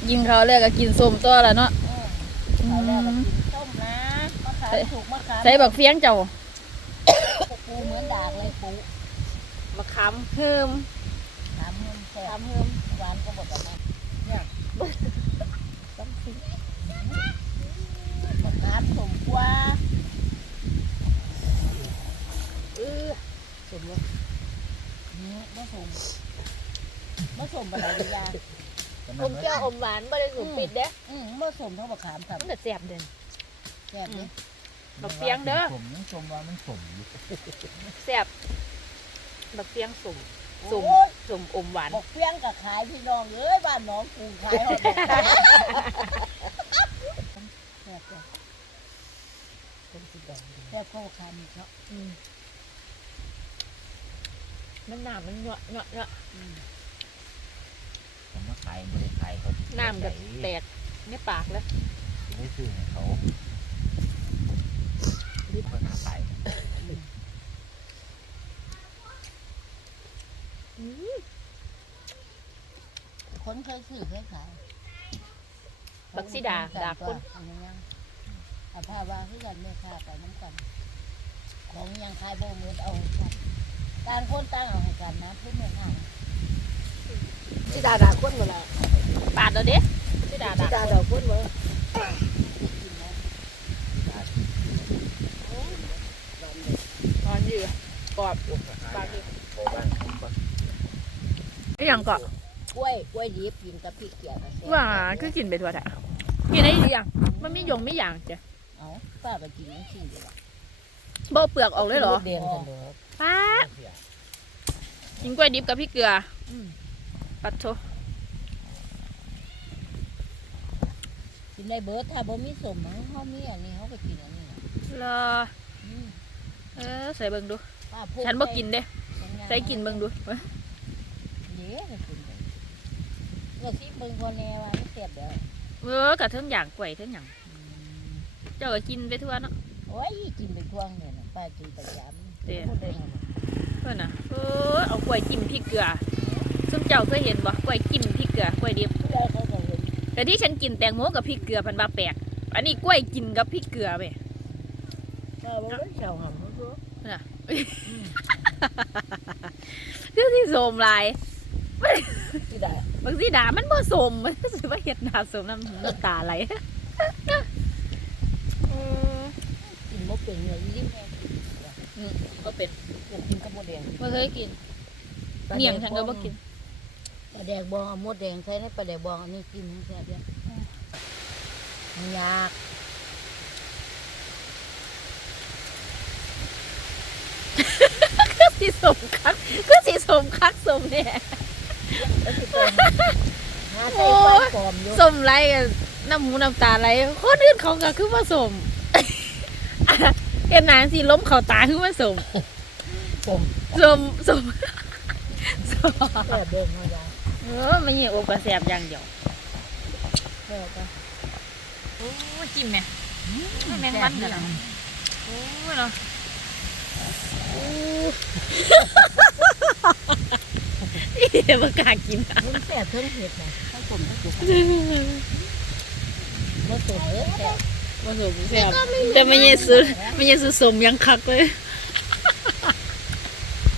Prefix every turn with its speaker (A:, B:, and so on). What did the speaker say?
A: กินเขาแล้วก็กินส้มตัวละเนาะ
B: เขาแล้วก็กินส้มนะมะขามถูกมะขาม
A: ใส่บักเฟียงเจ้า
B: ปูเหมือนดากเลยปู
A: มะขามเพิ่ม
B: ขามเพิ่มแซ่บขามเพิ่มหวานก็หมดแล้วนะเนี่ยต้องสิมะขามสมกว่าสมเลยนี่มะสมอะไรยา
C: อมเปรี้ยวอมหวานบริสุทธิ์ปิดเด้
B: มะสมเท่ามะขามครับ
C: มันจะแซ่บเด่น
B: แซ่บเลย
A: บักเฟียงเด้อ
D: ผมยังชมว่ามันสมอยู่
A: แซ่บบักเฟียงสุ่มอมหวาน
B: บอกเฟี้ยงกับขายพี่น้องเอ้ยบ้านน้องกูขายหอดแซ่บแซ่บเข้าคำอีกเนาะ
C: มันหนามันเนาะ
D: ผมมาขายไม่ได้ขายเขา
C: น้ำแบบแตกในปากแล้ว
D: ไม่ซื้อให้เขารีบมาขาย
B: คนเคยซื้อเคยขาย
C: บักซีดาคน
B: เอาผ้าว่าที่กันไม่ค่าไปน้ำกันของยังขายโบมือเอาการคนตั้งเอาให้กันนะเพื่อนเมืองอ่าง
C: ซีดาคนหมดแล้วปาดเอาเด้ซีดาคนหมดตอนนี้กรอบปาก
A: นี่ยังเกาะ
B: กล้วยดิบกินกับพริกเกลือ
A: ว่าคือกินไปทั่วแท้กินได้หรือยังมันไม่ไม่อย่างจ้ะ
B: เอาป้าก็กินทั้งสิ่งเดียว
A: บ่เปลือกออกเลยเหรอ
B: เดียวกันเลย
A: ป้ากินกล้วยดิบกับพริกเกลือปัดโถ
B: กินได้เบิร์ดถ้าบ่มีสมเขามีอันนี้เขาไปกินอันนี้
A: รอใส่เบิ่งดูฉันบ่กินเด้ใส่กินเบิ่งดู
B: เด้ก็กินก็ซิเบิ่งคนแน่ว่าไม่เสียบเด้
A: อกะเทิงอย่างกล้วยเทิงอย่างเจ้าก็กินไปทั่วเนาะ
B: โอ้ยกินไปทั่วเนี่ยนะป้ากินประจำเด้
A: เพื่อนน่ะเอากล้วยจิ้มพริกเกลือซึ่งเจ้าเคยเห็นบ่กล้วยจิ้มพริกเกลือกล้วยดิบแต่ที่ฉันกินแตงโมกับพริกเกลือพันบาแปลกอันนี้กล้วยกินกับพริกเกลือไปน่ะคือที่โสมลายบางทีด่ามันบ่สมมันรู้สึกว่าเห็ดหนาสมน้ำตาไหล
B: กินมะเป็นเลยยิ้มแม่
A: ก็เป็น
B: กินกับมดแดง
A: ไม่เคยกินเนียงฉันก็บ่กิน
B: ปลาแดกบองเอามดแดงใส่ในปลาแดกบองอันนี้กินแซ่บเนี่ยยาก
A: คือสีสมคักสมเนี่ย
B: โอ้
A: สมไรกันน้ำหูน้ำตาไหลคนอื่นเขาก็คือว่าสมเห็นหนังสีล้มเขาตาคือว่าสม
B: แบบเดิมมาจ้
A: ะไม่เหี้ยอบกระแสบอย่างเดียวโอ้จิ้มเนี่ยแมงวันกันโอ้เนาะเดี๋ยวมากล้ากินอ่ะ
B: มันแซ่บเพิ่มเผ็ดนะถ้าผมถ้าจุกผสมแซ่บ
A: แซ่บแต่ไม่เยอะสุดสมยังคักเลย